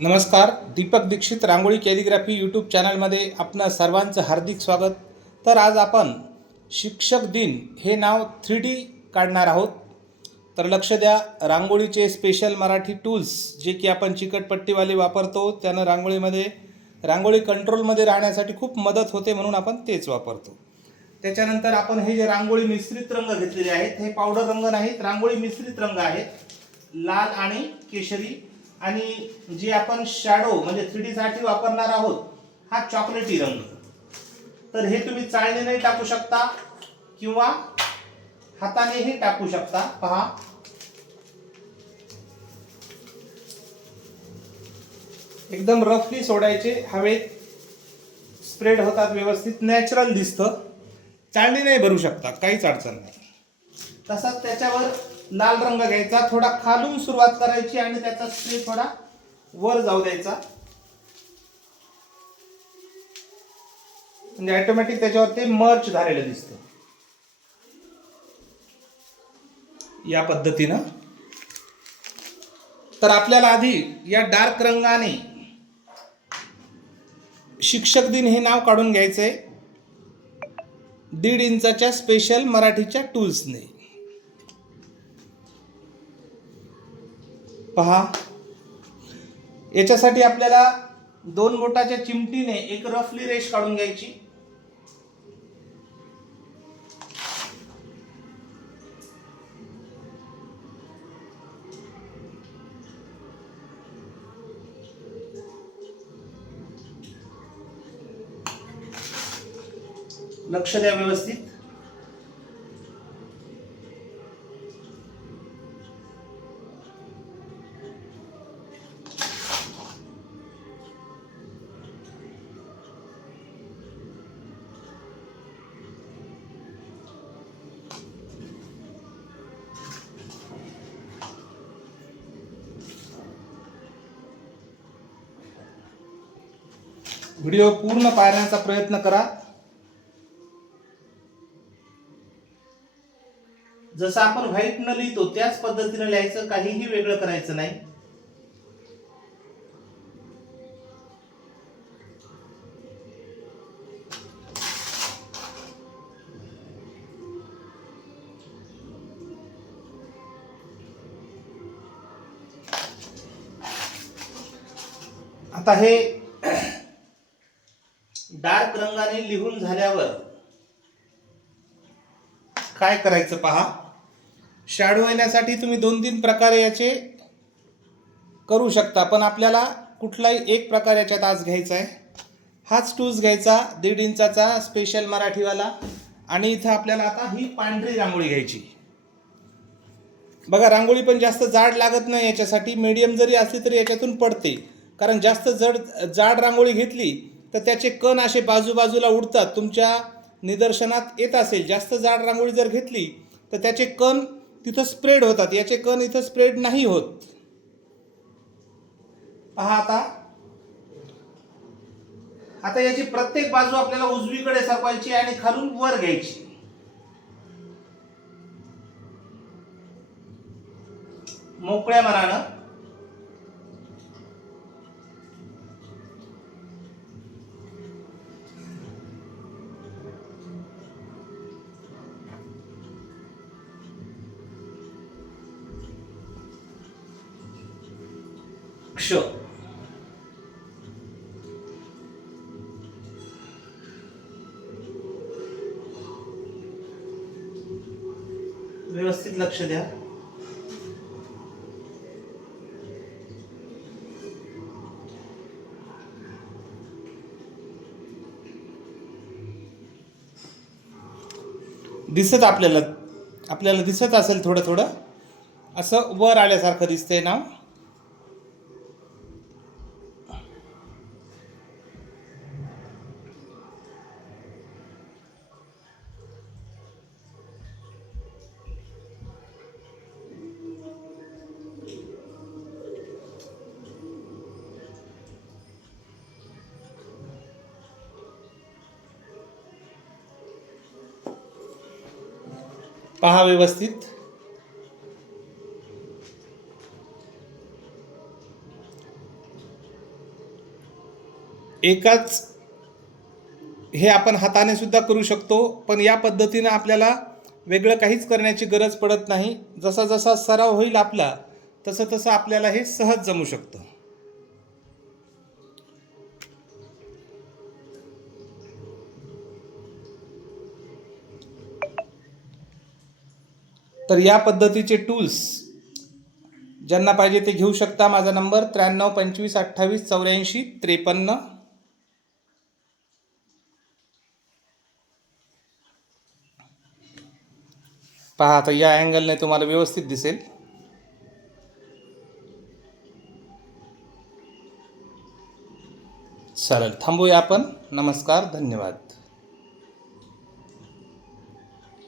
नमस्कार दीपक दीक्षित रांगोळी calligraphy YouTube चॅनलमध्ये आपणा सर्वांचं हार्दिक स्वागत. तर आज आपण शिक्षक दिन हे नाव थ्री डी काढणार आहोत. तर लक्ष द्या रांगोळीचे स्पेशल मराठी टूल्स जे की आपण चिकटपट्टीवाले वापरतो त्यानं रांगोळीमध्ये रांगोळी कंट्रोलमध्ये राहण्यासाठी खूप मदत होते म्हणून आपण तेच वापरतो. त्याच्यानंतर आपण हे जे रांगोळी मिश्रित रंग घेतलेले आहेत हे पावडर रंग नाहीत रांगोळी मिश्रित रंग आहेत. लाल आणि केशरी आणि जे आपण शॅडो म्हणजे थ्री साठी वापरणार आहोत हा चॉकलेटी रंग. तर हे तुम्ही चाळणीने टाकू शकता किंवा हातानेही टाकू शकता. पहा. एकदम रफली सोडायचे. हवेत स्प्रेड होतात व्यवस्थित. नॅचरल दिसतं. चाळणी नाही भरू शकता. काहीच अडचण नाही. तसाच त्याच्यावर लाल रंग घ्यायचा थोडा खालून सुरुवात करायची आणि त्याचा स्प्रे थोडा वर जाऊ द्यायचा. म्हणजे ऑटोमॅटिक त्याच्यावर ते मर्च झालेलं दिसतं. या पद्धतीनं. तर आपल्याला आधी या डार्क रंगाने शिक्षक दिन हे नाव काढून घ्यायचंय. दीड इंचाच्या स्पेशल मराठीच्या टूल्सने पहा. याच्यासाठी आपल्याला दोन बोटाच्या चिमटीने एक रफली रेष काढून घ्यायची. लक्ष द्या व्यवस्थित. व्हिडिओ पूर्ण पाहण्याचा प्रयत्न करा. जसं आपण व्हाईट न लिहितो त्याच पद्धतीने लिहायचं काहीही वेगळं करायचं नाही. आता हे डार्क रंगाने लिहून झाल्यावर काय करायचं पहा? शॅडो येण्यासाठी तुम्ही दोन तीन प्रकारे याचे करू शकता पण आपल्याला कुठलाही एक प्रकार याच्यात आज घ्यायचा आहे. हाच टूज घ्यायचा दीड इंचाचा स्पेशल मराठीवाला. आणि इथं आपल्याला आता ही पांढरी रांगोळी घ्यायची. बघा रांगोळी पण जास्त जाड लागत नाही याच्यासाठी. मीडियम जरी असली तरी याच्यातून पडते. कारण जास्त जड जाड रांगोळी घेतली तर त्याचे कण असे बाजूबाजूला उडतात. तुमच्या निदर्शनात येत असेल. जास्त जाड रांगोळी जर घेतली तर त्याचे कण तिथं स्प्रेड होतात. याचे कण इथं स्प्रेड नाही होत. पहा आता. आता याची प्रत्येक बाजू आपल्याला उजवीकडे सरकवायची आणि खालून वर घ्यायची. मोकळ्या मनानं. क्ष व्यवस्थित लक्ष द्या. दिसत आपल्याला आपल्याला दिसत असेल थोडं थोडं. असं वर आल्यासारखं दिसतंय ना पहा व्यवस्थित. एकाच हे आपण हाताने सुद्धा करू शकतो पण या पद्धतीनं आपल्याला वेगळं काहीच करण्याची गरज पडत नाही. जसा जसा सराव होईल आपला तसं तसं आपल्याला हे सहज जमू शकतं. तर या पद्धतीचे टूल्स ज्यांना पाहिजे ते घेऊ शकता माझा नंबर त्र्याण्णव पंचवीस अठ्ठावीस चौऱ्याऐंशी त्रेपन्न. पहा आता या अँगलने तुम्हाला व्यवस्थित दिसेल. चालेल थांबूया आपण. नमस्कार धन्यवाद.